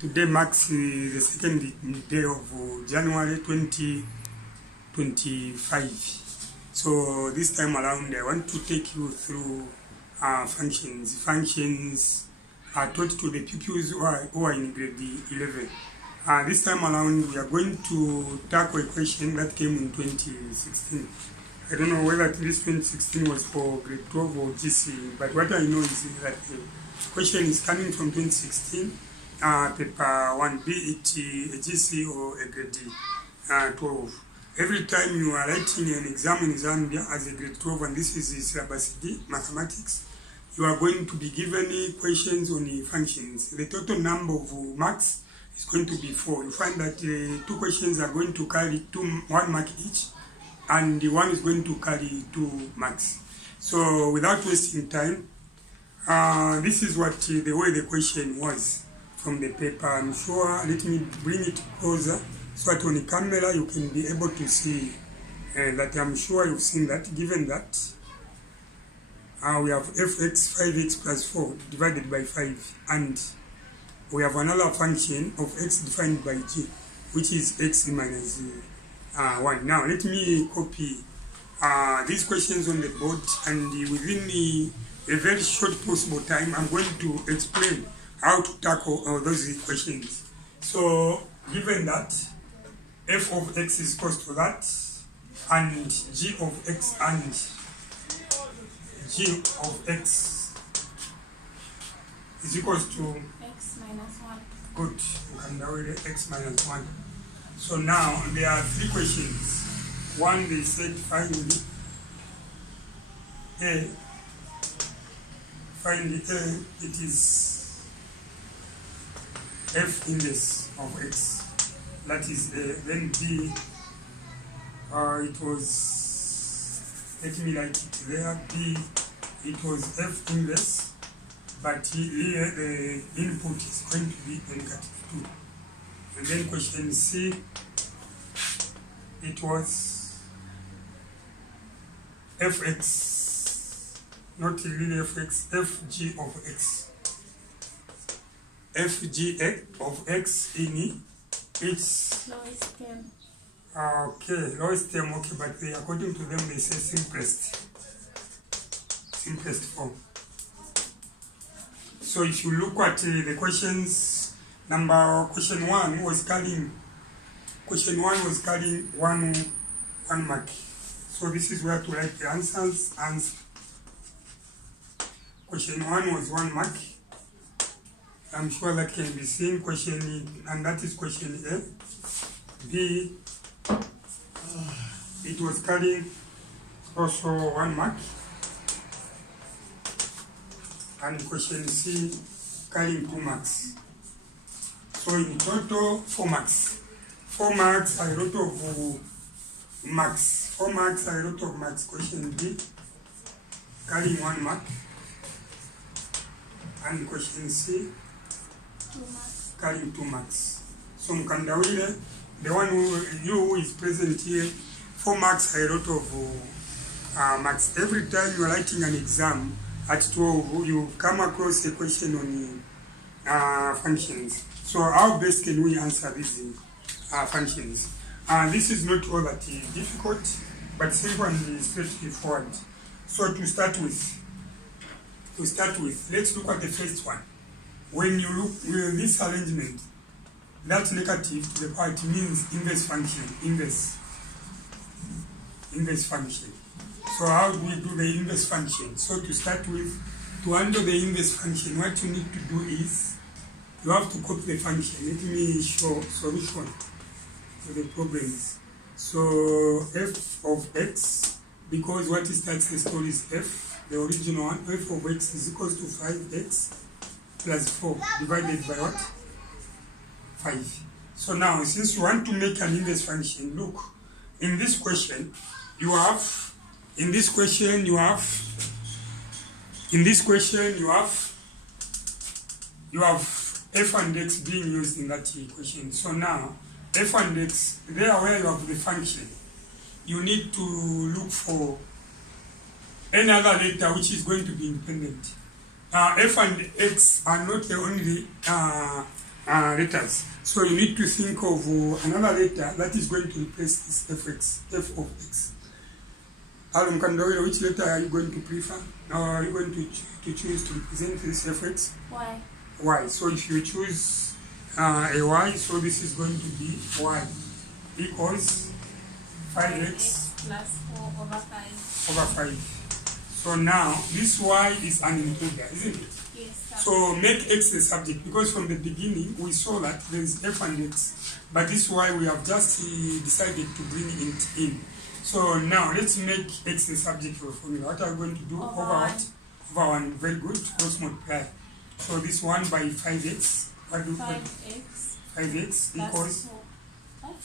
Today marks the second day of January 2025. So this time around I want to take you through functions. Functions are taught to the pupils who are in grade 11. This time around we are going to tackle a question that came in 2016. I don't know whether this 2016 was for grade 12 or GC, but what I know is that the question is coming from 2016, paper 1, be it a GC or a grade 12. Every time you are writing an exam in Zambia as a grade 12, and this is the Syllabus D, mathematics, you are going to be given questions on the functions. The total number of marks is going to be 4. You find that 2 questions are going to carry 1 mark each, and the one is going to carry 2 marks. So without wasting time, this is what the way the question was from the paper. I'm sure, let me bring it closer so that on the camera you can be able to see that. I'm sure you've seen that. Given that we have fx 5x plus 4 divided by 5, and we have another function of x defined by g, which is x minus 1. Now let me copy these questions on the board, and within a very short possible time I'm going to explain how to tackle those questions. So given that f of x is equal to that, and g of x and g of x is equal to x minus 1. Good, you can now read x minus 1. So now there are 3 questions. One, they said find a. Find it is f index of x, that is a. Then b, it was, let me write it there, b, it was f inverse, but here the input is going to be -2. And then question C, it was fx, not really fx, fg of x. Fg of x in its Lowest term. okay, lowest term, okay, but they, according to them they say simplest form. So if you look at the questions, question 1 was carrying one mark. So this is where to write the answers. Question 1 was 1 mark. I'm sure that can be seen. And that is question A. B, it was carrying also 1 mark. And question C carrying 2 marks. So in total 4 marks. 4 marks are a lot of marks. 4 marks are a lot of marks. Question B carrying 1 mark. And question C 2 marks. carrying 2 marks. So Mkandawile, the one who is present here, 4 marks are a lot of marks. Every time you are writing an exam at 12, you come across a question on functions. So how best can we answer these functions? This is not all that difficult, but simple and straightforward. So to start with, let's look at the first one. When you look with this arrangement, that negative to the part means inverse function, inverse function. So how do we do the inverse function? So to start with, to handle the inverse function, what you need to do is you have to copy the function. Let me show solution to the problems. So f of x, because what starts the story is f, the original one, f of x is equal to 5x plus 4 divided by what? 5. So now, since you want to make an inverse function, look, in this question you have f and x being used in that equation. So now f and x, there where you have the function, you need to look for any other letter which is going to be independent. F and x are not the only letters. So you need to think of another letter that is going to replace this f of x. Alan Kandawira, which letter are you going to prefer? Or are you going to choose to represent this fx? Y. Y. So if you choose a y, so this is going to be y equals 5x plus 4 over 5. over 5. So now this y is an integer, isn't it? Yes, sir. So make x the subject, because from the beginning we saw that there is f and x, but this y we have just decided to bring it in. So now let's make x the subject of the formula. What are we going to do? Over what? Over 1. Very good. Cross multiply. So this 1 by 5x. What do 5x equals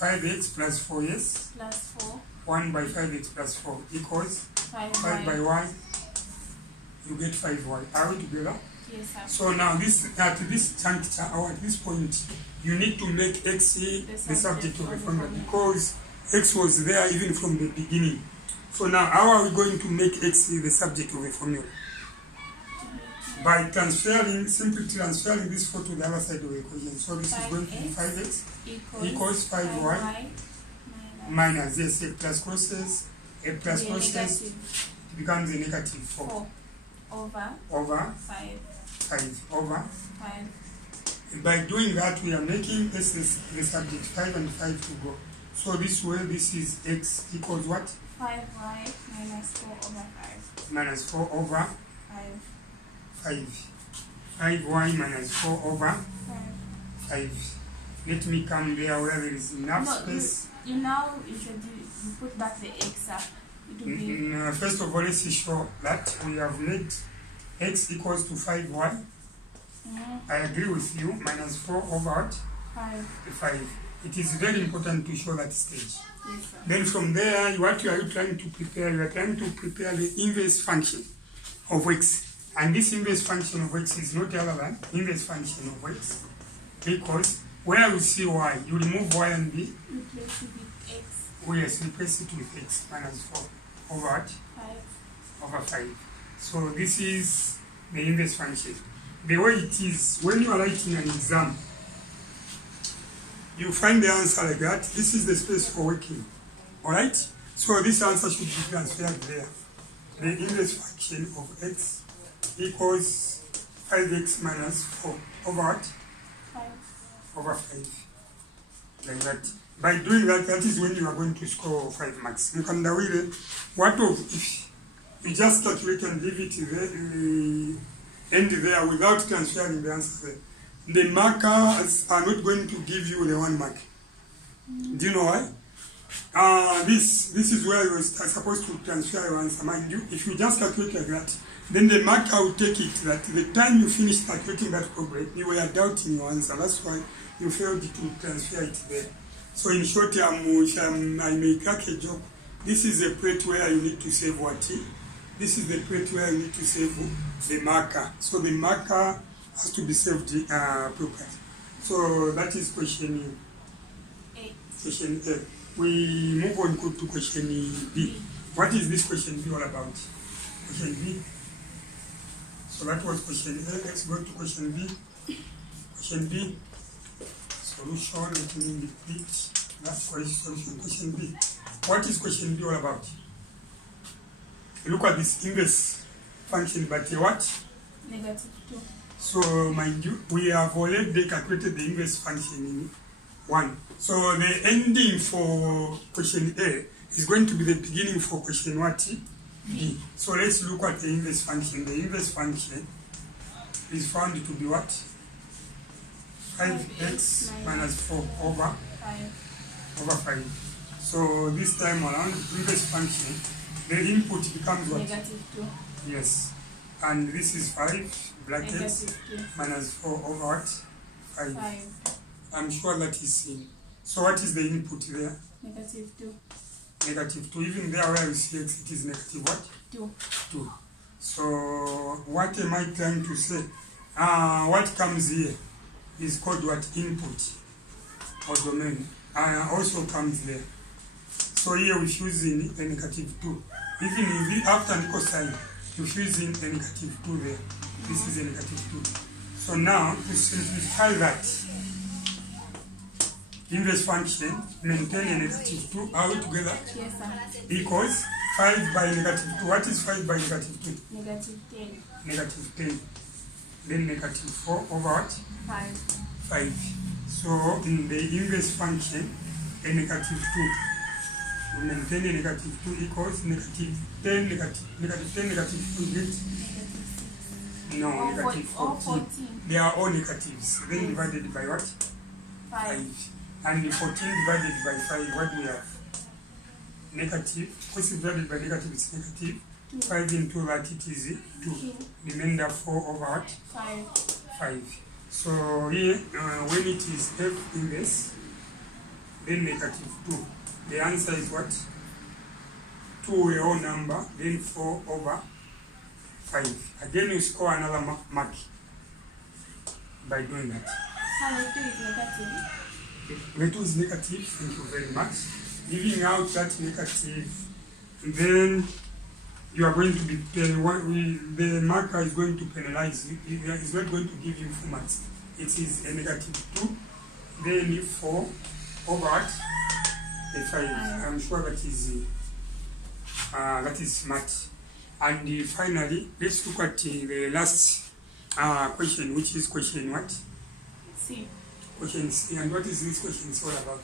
5x plus 4, yes? Plus 4. 1 by 5x plus 4 equals 5 by y. You get 5y. Are we together? Yes, sir. So now this at this juncture or at this point, you need to make x the subject of the formula, because x was there even from the beginning. So now how are we going to make x the subject of the formula? By simply transferring this 4 to the other side of the equation. So this is going to be 5x equals 5y minus, yes, a plus crosses, it becomes a negative 4 over 5 over 5. And by doing that, we are making this the subject 5 and 5 to go. So this way, this is x equals what? 5y minus 4 over 5. Minus 4 over 5. 5y minus 4 over 5. Let me come there where there is enough space. You now you put back the x up. It will be first of all, let's show that we have made x equals to 5y. I agree with you. Minus 4 over 5. It is very important to show that stage. Yes, sir. Then from there, what are you trying to prepare? You are trying to prepare the inverse function of x. And this inverse function of x is not other than inverse function of x equals, where we see y, you remove y and b. Replace it with x. Oh yes, replace it with x minus 4 over what? 5. Over 5. So this is the inverse function. The way it is, when you are writing an exam, you find the answer like that. This is the space for working. Alright? So this answer should be transferred there. The inverse function of x equals 5x minus 4 over what? 5. Over 5. Like that. By doing that, that is when you are going to score 5 marks. Mukandawire, what of if you just calculate and leave it there, end there without transferring the answer there? The markers are not going to give you the 1 mark. Do you know why? This is where you are supposed to transfer your answer. Mind you, if you just calculate like that, then the marker will take it that the time you finish calculating that problem, you were doubting your answer. That's why you failed to transfer it there. So in short, I may crack a joke. This is a plate where you need to save what? This is the plate where you need to save the marker. So the marker has to be saved properly. So that is question A. Question A. We move on to question B. What is this question B all about? Question B. So that was question A. Let's go to question B. Question B. Solution. Let me repeat that solution. Question B. What is question B all about? Look at this inverse function, but what? Negative 2. So mind you, we have already calculated the inverse function in 1. So the ending for question A is going to be the beginning for question what? B. So let's look at the inverse function. The inverse function is found to be what? 5x minus 4 over 5. So this time around, inverse function, the input becomes what? Negative 2. Yes. And this is 5 brackets minus 4 over what? 5. I'm sure that is seen. So what is the input there? Negative 2. Negative 2. Even there where you see x, it is negative what? 2. So what am I trying to say? What comes here is called what? Input or domain. Also comes there. So here we're using a negative 2. Even if after an equal sign, you're using a negative 2 there. This is a negative 2. So now, to simplify that, inverse function, maintain a negative 2. Are we together? Yes, sir. Because 5 by negative 2. What is 5 by negative 2? Negative 10. Negative 10. Then negative 4 over what? 5. 5. So in the inverse function, a negative 2. We maintain a negative 2 equals negative 10, negative 10, negative 2 get? No, negative 14. They are all negatives. Then divided by what? 5. And 14 divided by 5, what do we have? Negative. What's divided by negative? It's negative. 5 into that, it is 2. Remainder 4 over what? 5. So here, when it is F inverse, then negative 2. The answer is what? 2 a whole number, then 4 over 5. Again, you score another mark by doing that. The 2 is negative, thank you very much. Giving out that negative, then you are going to be the marker is going to penalize you. It's not going to give you 4 marks. It is a negative 2, then 4 over the 5. I'm sure that is smart. And finally, let's look at the last question, which is question what? C. Question C. And what is this question all about?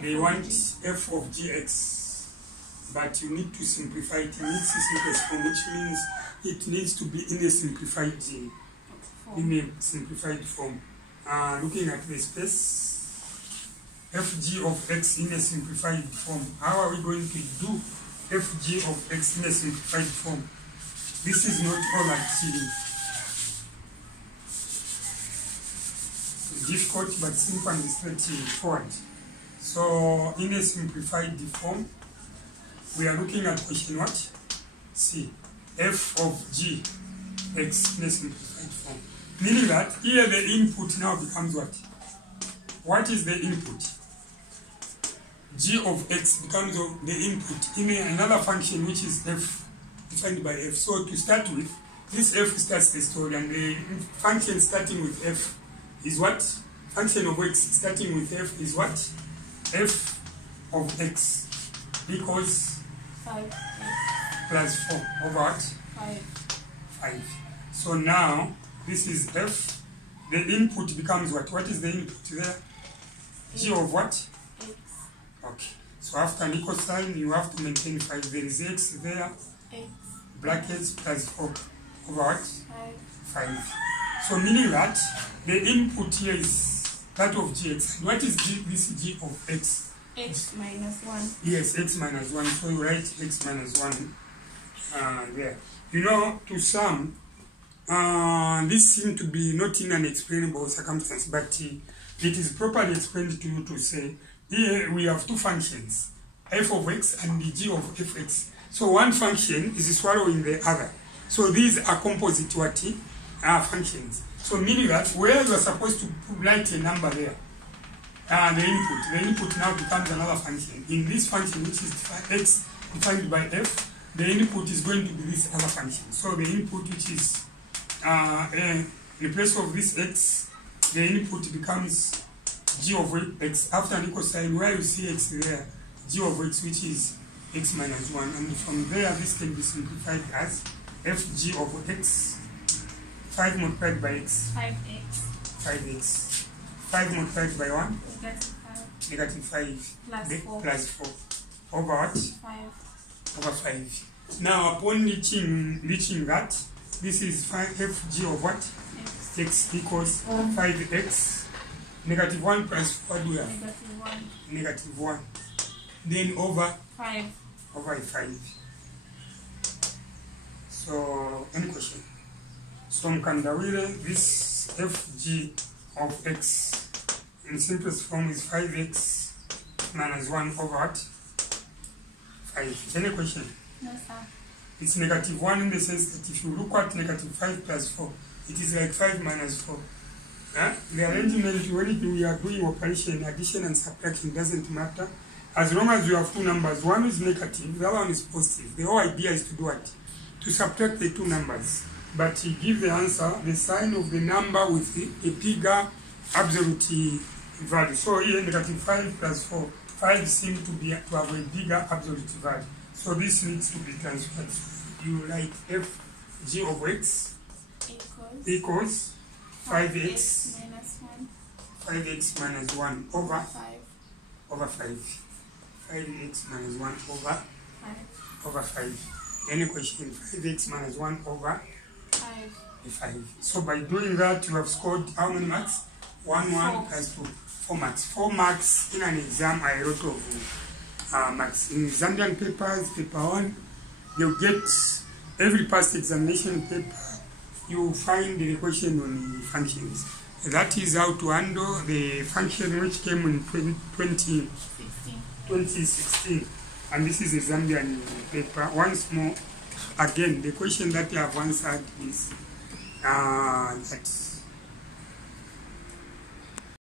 They want f of gx, but you need to simplify it in its simplest form, which means it needs to be in a simplified form. Looking at the space, fg of x in a simplified form. How are we going to do fg of x in a simplified form? This is not all that difficult, but simple and straightforward. So in a simplified form, we are looking at question what? C. F of g x in a simplified form. Meaning that here the input now becomes what? What is the input? G of x becomes the input in another function which is f, defined by f. So to start with, this f starts the story, and the function starting with f is what? Function of x starting with f is what? F of x equals 5 plus 4 over what? 5. So now this is f. The input becomes what? What is the input there? G of what? X. Okay. So after an equal sign, you have to maintain 5. There is x there. X. Brackets plus 4 over what? 5. So meaning that the input here is that of gx. And what is this g of x? X minus 1. Yes, x minus 1. So you write x minus 1 there. You know, to some, this seems to be not in an explainable circumstance, but it is properly explained to you to say, here we have two functions, f of x and the g of fx. So one function is swallowing the other. So these are composite functions. So meaning that where you are supposed to write a number there, the input now becomes another function. In this function, which is x defined by f, the input is going to be this other function. So the input, which is in place of this x, the input becomes g of x. After an equal sign, where you see x there, g of x, which is x minus 1. And from there, this can be simplified as fg of x, 5 multiplied by x. 5x. 5 multiplied by 1? Negative 5. Plus 4. Over what? 5. Over 5. Now, upon reaching that, this is fg of what? X equals 5x. Negative 1 plus 4, do we have? Negative 1. Negative 1. Then over? 5. Over 5. So, any question? So, Mkandawile, this fg of x in simplest form is 5x minus 1 over what? 5. Any question? No, sir. It's negative 1 in the sense that if you look at negative 5 plus 4, it is like 5 minus 4. The arrangement, when we are doing operation, addition and subtraction, doesn't matter. As long as you have two numbers, one is negative, the other one is positive. The whole idea is to do what? To subtract the two numbers. But you give the answer, the sign of the number with a bigger absolute value. So here -5 plus 4, 5 seems to have a bigger absolute value. So this needs to be transferred. You write fg of x equals 5x minus 1 over 5. 5x minus 1 over 5. Any question? 5x minus 1 over 5. So by doing that, you have scored how many marks? 1 plus 2. 4 marks. 4 marks in an exam. I wrote of marks. In Zambian papers, paper 1, you get every past examination paper, you find the question on the functions. That is how to handle the function which came in 2016. And this is a Zambian paper. Once more, again, the question that you have answered is that